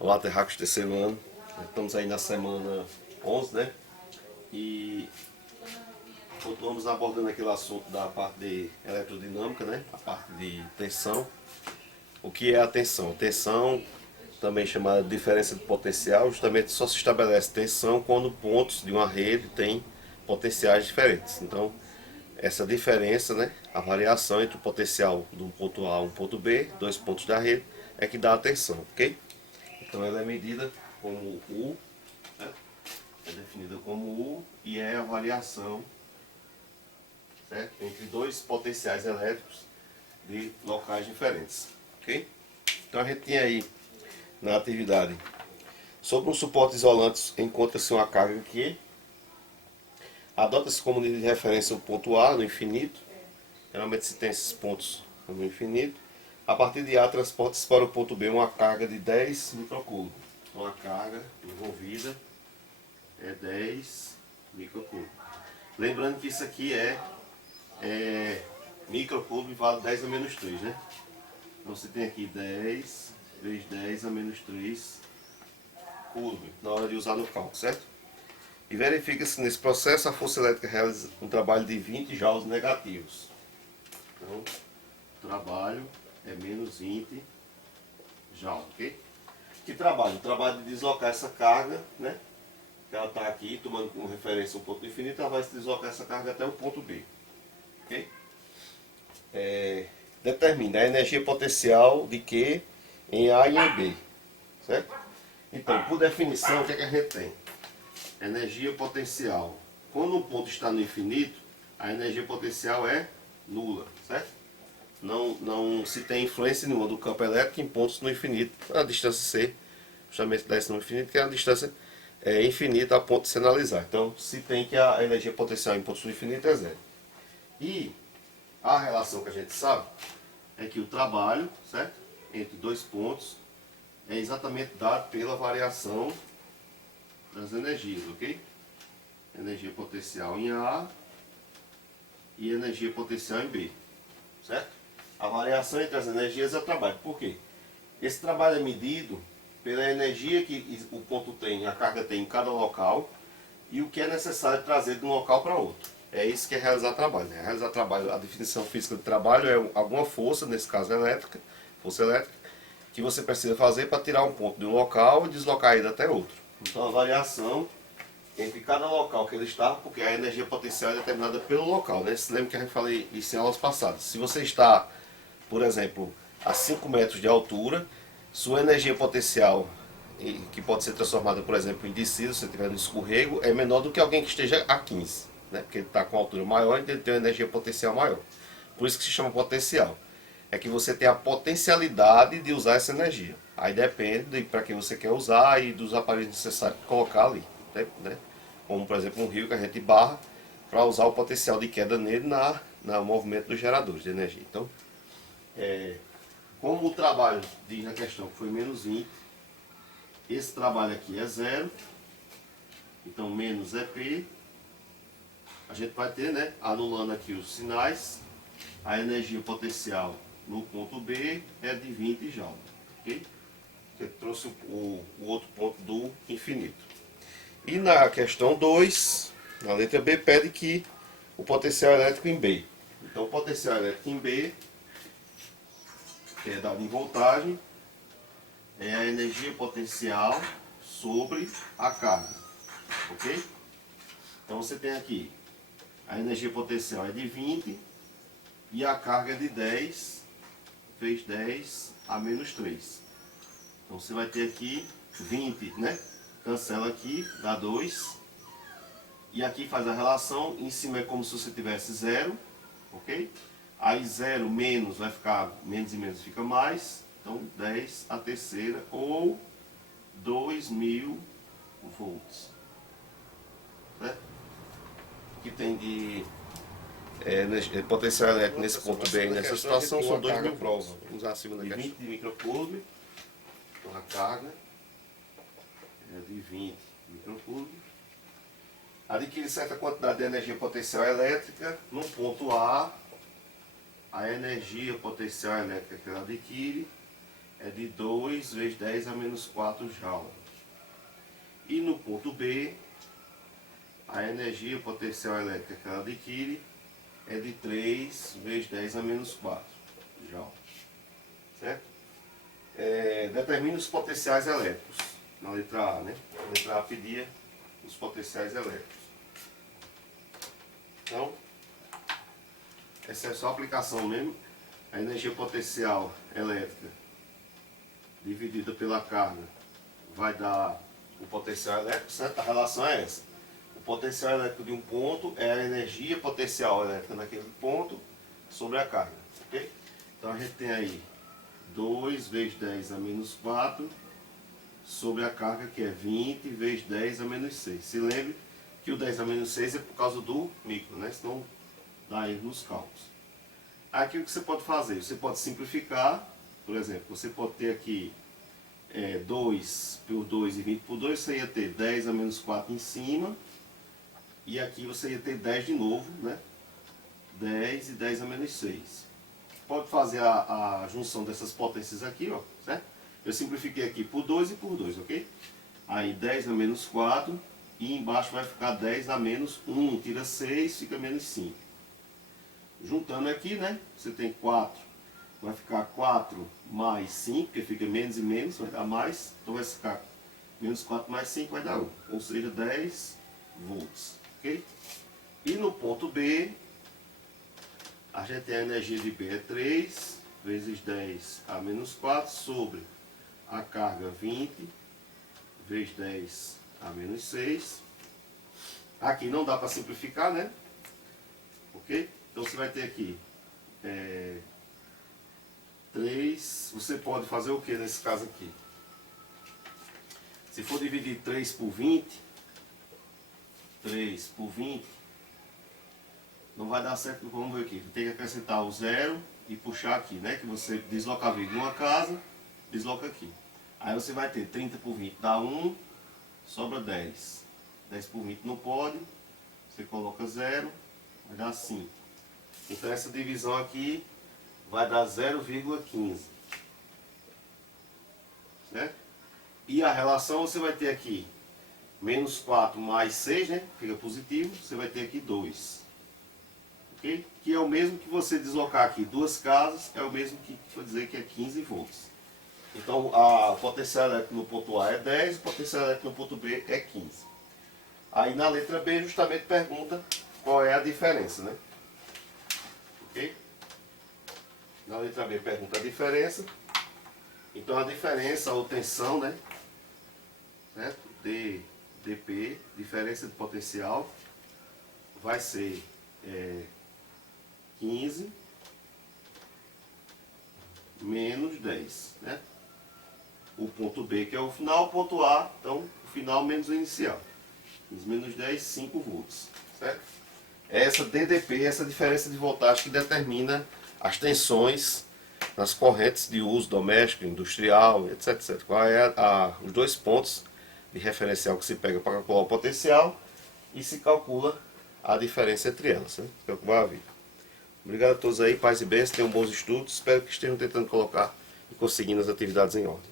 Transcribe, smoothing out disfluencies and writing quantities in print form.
Olá, terráqueos do terceiro ano. Estamos aí na semana 11, né? E continuamos abordando aquele assunto da parte de eletrodinâmica, né? A parte de tensão. O que é a tensão? Tensão, também chamada de diferença de potencial, justamente só se estabelece tensão quando pontos de uma rede têm potenciais diferentes. Então, essa diferença, né? A variação entre o potencial de um ponto A e um ponto B, dois pontos da rede, é que dá a tensão, ok? Então ela é medida como U, né? É definida como U e é a variação, certo? Entre dois potenciais elétricos de locais diferentes, ok? Então a gente tem aí na atividade, sobre um suporte isolante encontra-se uma carga que adota-se como unidade de referência o ponto A no infinito, geralmente se tem esses pontos no infinito. A partir de A transporta-se para o ponto B uma carga de 10 microcoulombs. Então a carga envolvida é 10 microcoulombs. Lembrando que isso aqui é microcoulomb vale 10 a menos 3, né? Então você tem aqui 10 vezes 10 a menos 3 coulomb na hora de usar no cálculo, certo? E verifica-se nesse processo a força elétrica realiza um trabalho de 20 joules negativos. Então, o trabalho é menos 20 joules, ok? Que trabalho? O trabalho de deslocar essa carga, né? Que ela está aqui, tomando como referência um ponto infinito, ela vai se deslocar essa carga até o ponto B. Ok? Determina a energia potencial de Q em A e em B. Certo? Então, por definição, o que é que a gente tem? Energia potencial. Quando um ponto está no infinito, a energia potencial é nula. Certo? Não se tem influência nenhuma do campo elétrico em pontos no infinito, a distância C, justamente desse no infinito, que é a distância infinita a ponto de se analisar. Então, se tem que a energia potencial em pontos no infinito é zero. E a relação que a gente sabe é que o trabalho, certo, entre dois pontos é exatamente dado pela variação das energias, ok? Energia potencial em A e energia potencial em B, certo? A variação entre as energias é o trabalho. Por quê? Esse trabalho é medido pela energia que o ponto tem, a carga tem em cada local e o que é necessário trazer de um local para outro. É isso que é realizar trabalho. Né? Realizar trabalho, a definição física de trabalho é alguma força, nesse caso elétrica, força elétrica, que você precisa fazer para tirar um ponto de um local e deslocar ele até outro. Então a variação entre cada local que ele está, porque a energia potencial é determinada pelo local. Né? Se lembra que a gente falou isso em aulas passadas. Se você está, por exemplo, a 5 metros de altura, sua energia potencial, que pode ser transformada, por exemplo, em descida, se você estiver no escorrego, é menor do que alguém que esteja a 15. Né? Porque ele está com altura maior e ele tem uma energia potencial maior. Por isso que se chama potencial. É que você tem a potencialidade de usar essa energia. Aí depende de para que você quer usar e dos aparelhos necessários para colocar ali. Né? Como, por exemplo, um rio que a gente barra para usar o potencial de queda nele no movimento dos geradores de energia. Então, como o trabalho diz na questão que foi menos 20, esse trabalho aqui é zero, então menos é P, a gente vai ter, né, anulando aqui os sinais, a energia potencial no ponto B é de 20 joules, ok? Que trouxe o outro ponto do infinito. E na questão 2, na letra B, pede que o potencial elétrico em B. Então o potencial elétrico em B, que é dado em voltagem, é a energia potencial sobre a carga, ok? Então você tem aqui, a energia potencial é de 20 e a carga é de 10 vezes 10 a menos 3. Então você vai ter aqui 20, né? Cancela aqui, dá 2. E aqui faz a relação, em cima é como se você tivesse 0, ok? Aí 0 menos vai ficar, menos e menos fica mais. Então 10 a terceira ou 2000 volts. Certo? Que tem de potencial elétrico nesse ponto B, nessa situação, são 2000 volts. Vamos usar a segunda questão. 20 microcoulomb, então a carga é de 20 microcoulomb. Adquire certa quantidade de energia potencial elétrica no ponto A, a energia potencial elétrica que ela adquire é de 2 vezes 10 a menos 4 joules. E no ponto B, a energia potencial elétrica que ela adquire é de 3 vezes 10 a menos 4 joules. Certo? Determine os potenciais elétricos. Na letra A, né? A letra A pedia os potenciais elétricos. Então, essa é só a aplicação mesmo. A energia potencial elétrica dividida pela carga vai dar o potencial elétrico, certo? A relação é essa. O potencial elétrico de um ponto é a energia potencial elétrica naquele ponto sobre a carga. Okay? Então a gente tem aí 2 vezes 10 a menos 4 sobre a carga que é 20 vezes 10 a menos 6. Se lembre que o 10 a menos 6 é por causa do micro, né? Senão dá erro nos cálculos. Aqui o que você pode fazer? Você pode simplificar, por exemplo, você pode ter aqui 2 por 2 e 20 por 2, você ia ter 10 a menos 4 em cima, e aqui você ia ter 10 de novo, né? 10 e 10 a menos 6. Pode fazer a junção dessas potências aqui, ó, certo? Eu simplifiquei aqui por 2 e por 2, ok? Aí 10 a menos 4, e embaixo vai ficar 10 a menos 1, tira 6, fica menos 5. Juntando aqui, né? Você tem 4, vai ficar 4 mais 5, porque fica menos e menos, vai dar mais. Então vai ficar menos 4 mais 5 vai dar 1, ou seja, 10 volts, ok? E no ponto B, a gente tem a energia de B é 3 vezes 10 a menos 4 sobre a carga 20 vezes 10 a menos 6. Aqui não dá para simplificar, né? Ok? Então você vai ter aqui 3. Você pode fazer o que nesse caso aqui? Se for dividir 3 por 20, 3 por 20, não vai dar certo. Vamos ver aqui. Tem que acrescentar o 0 e puxar aqui, né? Que você desloca a vírgula numa casa, desloca aqui. Aí você vai ter 30 por 20 dá 1, sobra 10. 10 por 20 não pode, você coloca 0, vai dar 5. Então essa divisão aqui vai dar 0,15. Certo? E a relação você vai ter aqui menos 4 mais 6, né? Fica positivo, você vai ter aqui 2. Ok? Que é o mesmo que você deslocar aqui duas casas, é o mesmo que vou dizer que é 15 volts. Então a potencial elétrica no ponto A é 10, o potencial elétrico no ponto B é 15. Aí na letra B justamente pergunta qual é a diferença, né? Ok? Na letra B pergunta a diferença. Então a diferença, ou tensão, né? Certo? dP, diferença de potencial, vai ser 15 menos 10, né? O ponto B que é o final, o ponto A, então o final menos o inicial. 15 menos 10, 5 volts, certo? Essa DDP, essa diferença de voltagem que determina as tensões nas correntes de uso doméstico, industrial, etc, etc. Qual é os dois pontos de referencial que se pega para calcular o potencial e se calcula a diferença entre elas, né? Calcular a vida. Obrigado a todos aí, paz e bênçãos, tenham bons estudos, espero que estejam tentando colocar e conseguindo as atividades em ordem.